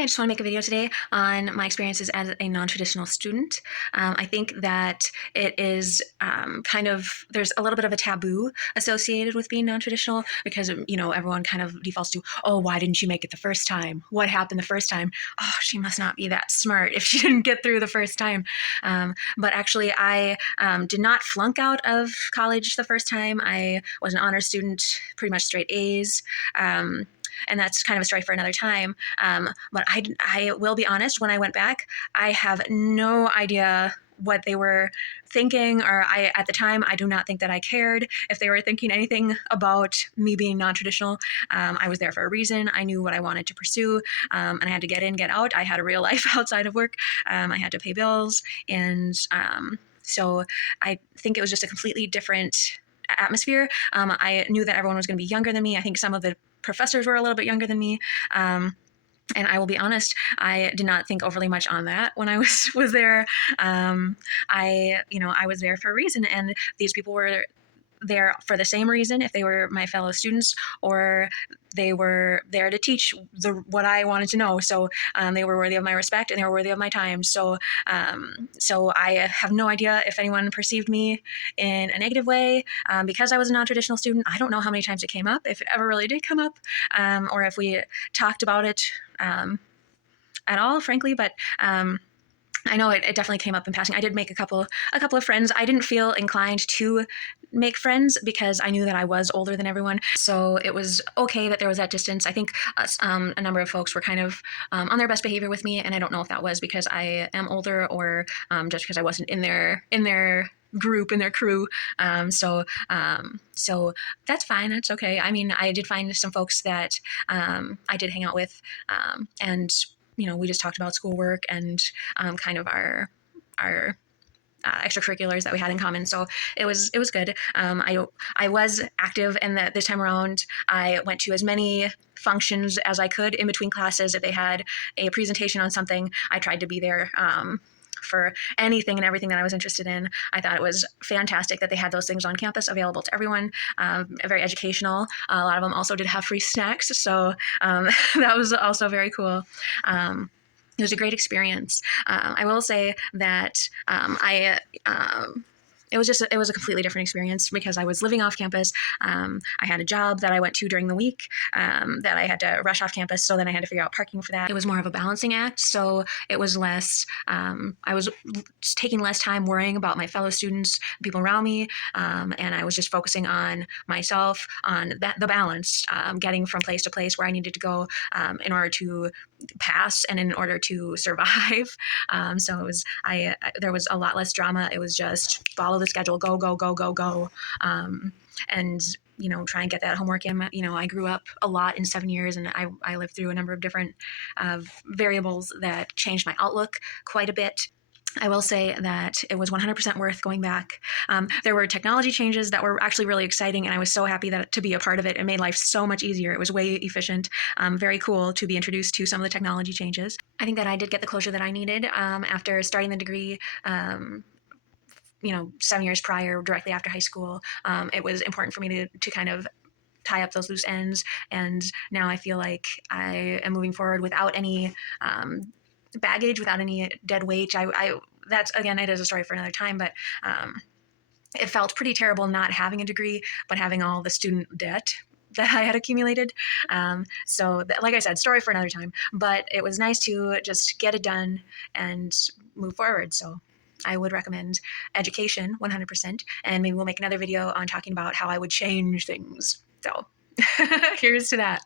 Hi, I just want to make a video today on my experiences as a non-traditional student. I think that it is there's a little bit of a taboo associated with being non-traditional because, everyone kind of defaults to, oh, why didn't you make it the first time? What happened the first time? Oh, she must not be that smart if she didn't get through the first time. But actually, I did not flunk out of college the first time. I was an honor student, pretty much straight A's. And that's kind of a story for another time. But I will be honest, when I went back, I have no idea what they were thinking, or at the time, I do not think that I cared if they were thinking anything about me being non-traditional. I was there for a reason. I knew what I wanted to pursue, and I had to get in, get out. I had a real life outside of work. I had to pay bills, and so I think it was just a completely different atmosphere. I knew that everyone was going to be younger than me. I think some of the professors were a little bit younger than me. And I will be honest, I did not think overly much on that when I was there. I was there for a reason, and these people were there for the same reason, if they were my fellow students or they were there to teach what I wanted to know. So they were worthy of my respect and they were worthy of my time. So I have no idea if anyone perceived me in a negative way because I was a non-traditional student. I don't know how many times it came up, if it ever really did come up, or if we talked about it at all, frankly. But I know it definitely came up in passing. I did make a couple of friends. I didn't feel inclined to make friends because I knew that I was older than everyone. So it was okay that there was that distance. I think a number of folks were kind of on their best behavior with me, and I don't know if that was because I am older or just because I wasn't in their group, in their crew. So that's fine. That's okay. I mean, I did find some folks that I did hang out with, and we just talked about schoolwork and kind of our extracurriculars that we had in common. So it was good. I was active, and that this time around I went to as many functions as I could in between classes. If they had a presentation on something, I tried to be there. For anything and everything that I was interested in. I thought it was fantastic that they had those things on campus available to everyone, very educational. A lot of them also did have free snacks, so that was also very cool. It was a great experience. I will say that it was a completely different experience because I was living off campus. I had a job that I went to during the week that I had to rush off campus, so then I had to figure out parking for that. It was more of a balancing act, so it was less. I was taking less time worrying about my fellow students, people around me, and I was just focusing on myself, on the balance, getting from place to place where I needed to go in order to pass and in order to survive. So it was there was a lot less drama. It was just follow the schedule, go go go go go, and try and get that homework in. I grew up a lot in 7 years, and I lived through a number of different variables that changed my outlook quite a bit. I will say that it was 100% worth going back. There were technology changes that were actually really exciting, and I was so happy to be a part of it. It made life so much easier. It was way efficient, very cool to be introduced to some of the technology changes. I think that I did get the closure that I needed after starting the degree. 7 years prior, directly after high school. It was important for me to kind of tie up those loose ends, and now I feel like I am moving forward without any baggage, without any dead weight. That's, again, it is a story for another time, but it felt pretty terrible not having a degree, but having all the student debt that I had accumulated. Like I said, story for another time, but it was nice to just get it done and move forward. So I would recommend education 100%, and maybe we'll make another video on talking about how I would change things. So here's to that.